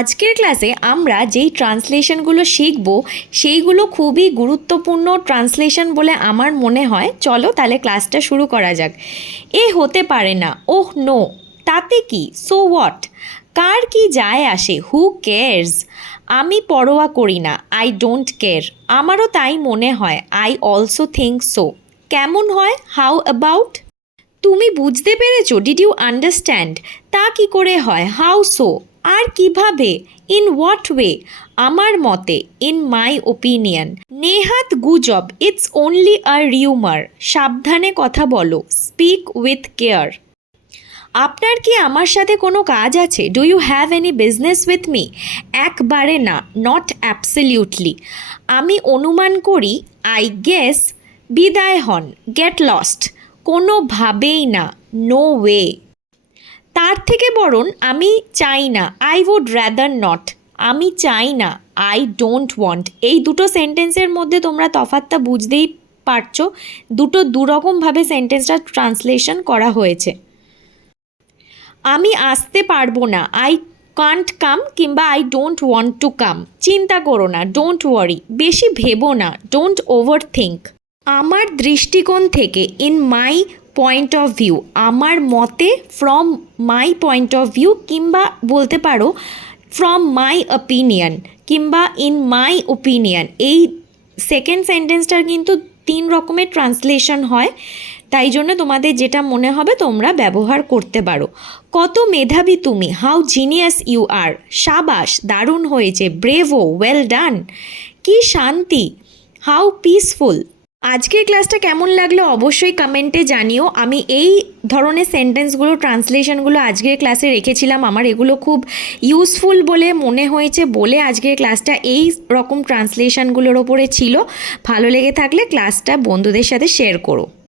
আজকের ক্লাসে আমরা যেই ট্রান্সলেশনগুলো শিখব সেইগুলো খুবই গুরুত্বপূর্ণ ট্রান্সলেশন বলে আমার মনে হয়। চলো তাহলে ক্লাসটা শুরু করা যাক। এ হতে পারে না, ওহ নো, তাতে কি, সো হোয়াট, কার কি যায় আসে, হু কেয়ার্স, আমি পরোয়া করি না, আই ডোন্ট কেয়ার, আমারও তাই মনে হয়, আই অলসো থিঙ্ক সো, কেমন হয়, হাউ অ্যাবাউট, তুমি বুঝতে পেরেছো, ডিড ইউ আন্ডারস্ট্যান্ড, তা কি করে হয়, হাউ সো, আর কিভাবে, ইন হোয়াট ওয়ে, আমার মতে, ইন মাই ওপিনিয়ন, নেহাত গুজব, ইটস অনলি আ রিউমার, সাবধানে কথা বলো, স্পিক উইথ কেয়ার, আপনার কি আমার সাথে কোনো কাজ আছে, do you have any business with me, একবারে না, নট অ্যাবসলিউটলি, আমি অনুমান করি, আই গেস, বিদায় হন, গেট লস্ট, কোনোভাবেই না, নো ওয়ে, তার থেকে বরং আমি চাই না, আই উড র্যাদার নট, আমি চাই না, আই ডোন্ট ওয়ান্ট, এই দুটো সেন্টেন্সের মধ্যে তোমরা তফাৎটা বুঝতেই পারছো, দুটো দুরকমভাবে সেন্টেন্সটা ট্রান্সলেশন করা হয়েছে। আমি আসতে পারবো না, আই কান্ট কাম, কিংবা I don't want to come, চিন্তা করো না, ডোন্ট ওয়ারি, বেশি ভেবো না, ডোন্ট ওভার থিঙ্ক, আমার দৃষ্টিকোণ থেকে, in my point of view, আমার মতে, from my point of view, কিংবা বলতে পারো ফ্রম মাই অপিনিয়ন, কিংবা ইন মাই ওপিনিয়ন, এই সেকেন্ড সেন্টেন্সটার কিন্তু 3 রকমের ট্রান্সলেশন হয়, তাই জন্য তোমাদের যেটা মনে হবে তোমরা ব্যবহার করতে পারো। কত মেধাবী তুমি, হাউ জিনিয়াস ইউ আর, সাবাস, দারুণ হয়েছে, ব্রেভো, ওয়েল ডান, কি শান্তি, হাউ পিসফুল। আজকের ক্লাসটা কেমন লাগলো অবশ্যই কমেন্টে জানিও। আমি এই ধরনের সেন্টেন্সগুলো ট্রান্সলেশনগুলো আজকের ক্লাসে রেখেছিলাম, আমার এগুলো খুব ইউজফুল বলে মনে হয়েছে বলে আজকের ক্লাসটা এই রকম ট্রান্সলেশনগুলোর ওপরে ছিল। ভালো লেগে থাকলে ক্লাসটা বন্ধুদের সাথে শেয়ার করো।